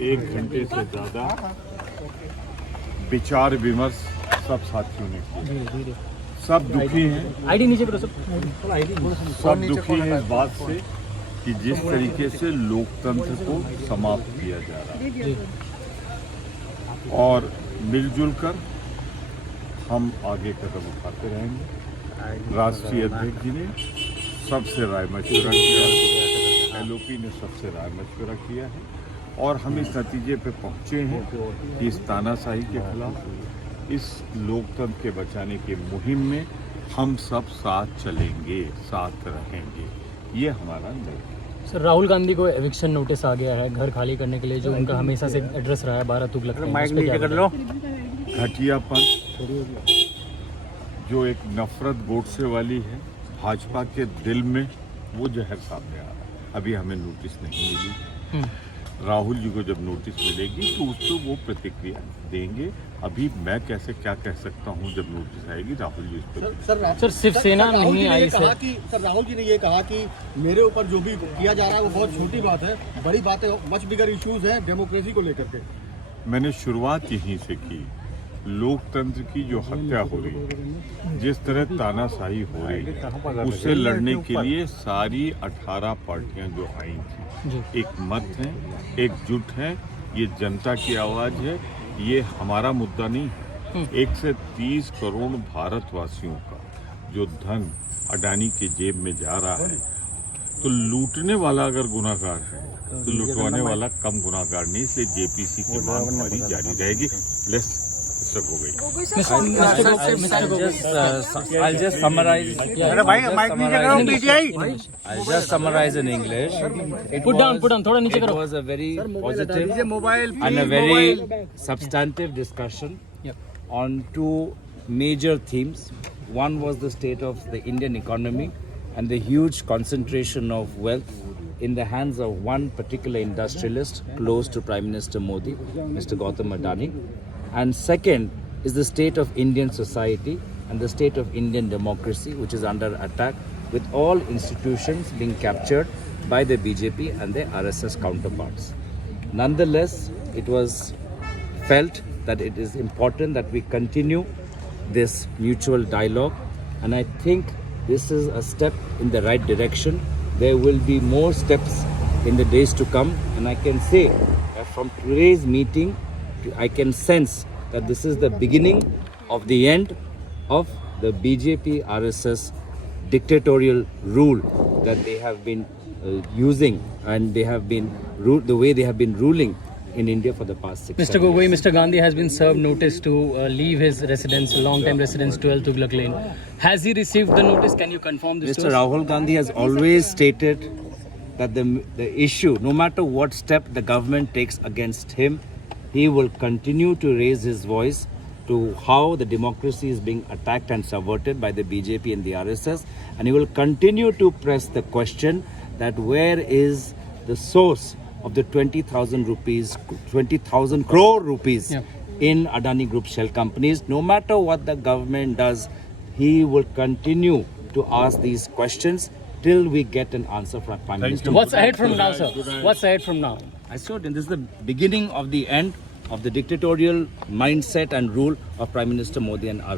1 घंटे से ज़्यादा विचार विमर्श सब साथियों ने किया। सब दुखी हैं, आईडी नीचे करो सब सब दुखी हैं इस बात से कि जिस तरीके से लोकतंत्र को समाप्त किया जा रहा है, और मिलजुल कर हम आगे कदम उठाते रहेंगे। राष्ट्रीय अध्यक्ष जी ने सबसे राय मशवरा किया, LOP ने सबसे राय मशवरा किया है, और हम इस नतीजे पे पहुंचे हैं कि इस तानाशाही के खिलाफ, इस लोकतंत्र के बचाने की मुहिम में हम सब साथ चलेंगे, साथ रहेंगे। ये हमारा निर्णय। सर, राहुल गांधी को एविक्शन नोटिस आ गया है घर खाली करने के लिए, जो उनका हमेशा से एड्रेस रहा है 12 तुगलक लेन। घटियापन, जो एक नफरत गोडसे वाली है भाजपा के दिल में, वो जहर सामने आ रहा है। अभी हमें नोटिस नहीं मिली, राहुल जी को जब नोटिस मिलेगी तो उस पर वो प्रतिक्रिया देंगे। अभी मैं कैसे क्या कह सकता हूँ, जब नोटिस आएगी राहुल जी इस पर। सर शिवसेना नहीं आई सर, राहुल जी ने ये कहा कि मेरे ऊपर जो भी किया जा रहा है वो बहुत छोटी बात है, बड़ी बात है, मच बिगर इश्यूज हैं डेमोक्रेसी को लेकर के। मैंने शुरुआत यहीं से की। लोकतंत्र की जो हत्या हो रही, जिस तरह तानाशाही हो रही, उससे लड़ने के लिए सारी 18 पार्टियां जो आई थी, एक मत है, एकजुट है। ये जनता की आवाज है, ये हमारा मुद्दा नहीं। 1 से 30 करोड़ भारतवासियों का जो धन अडानी की जेब में जा रहा है, तो लूटने वाला अगर गुनाहगार है तो लुटवाने वाला कम गुनाहगार नहीं। इसलिए JPC की मांग हमारी जारी रहेगी। लेस हो गई। I'll just summarize. I'll just summarize in English. Put down, थोड़ा नीचे करो. It was a very positive and a very substantive discussion on two major themes. One was the state of the Indian economy and the huge concentration of wealth in the hands of one particular industrialist close to Prime Minister Modi, Mr. Gautam Adani. And second is the state of Indian society and the state of Indian democracy, which is under attack, with all institutions being captured by the BJP and the RSS counterparts. Nonetheless, it was felt that it is important that we continue this mutual dialogue, and I think this is a step in the right direction. There will be more steps in the days to come, and I can say that from today's meeting, I can sense that this is the beginning of the end of the BJP RSS dictatorial rule that they have been using, and they have been the way they have been ruling in India for the past 6 Mr. Gogoi, Mr. Gandhi has been served notice to leave his residence, long-time residence, 12 Tughlaq Lane. Has he received the notice? Can you confirm this? Mr. Rahul Gandhi has always stated that the issue, no matter what step the government takes against him, he will continue to raise his voice to how the democracy is being attacked and subverted by the BJP and the RSS, and he will continue to press the question that where is the source of the 20,000 crore rupees in Adani Group shell companies. No matter what the government does, he will continue to ask these questions till we get an answer from Prime Minister. What's ahead from now, sir? What's ahead from now? I said this is the beginning of the end of the dictatorial mindset and rule of Prime Minister Modi and others.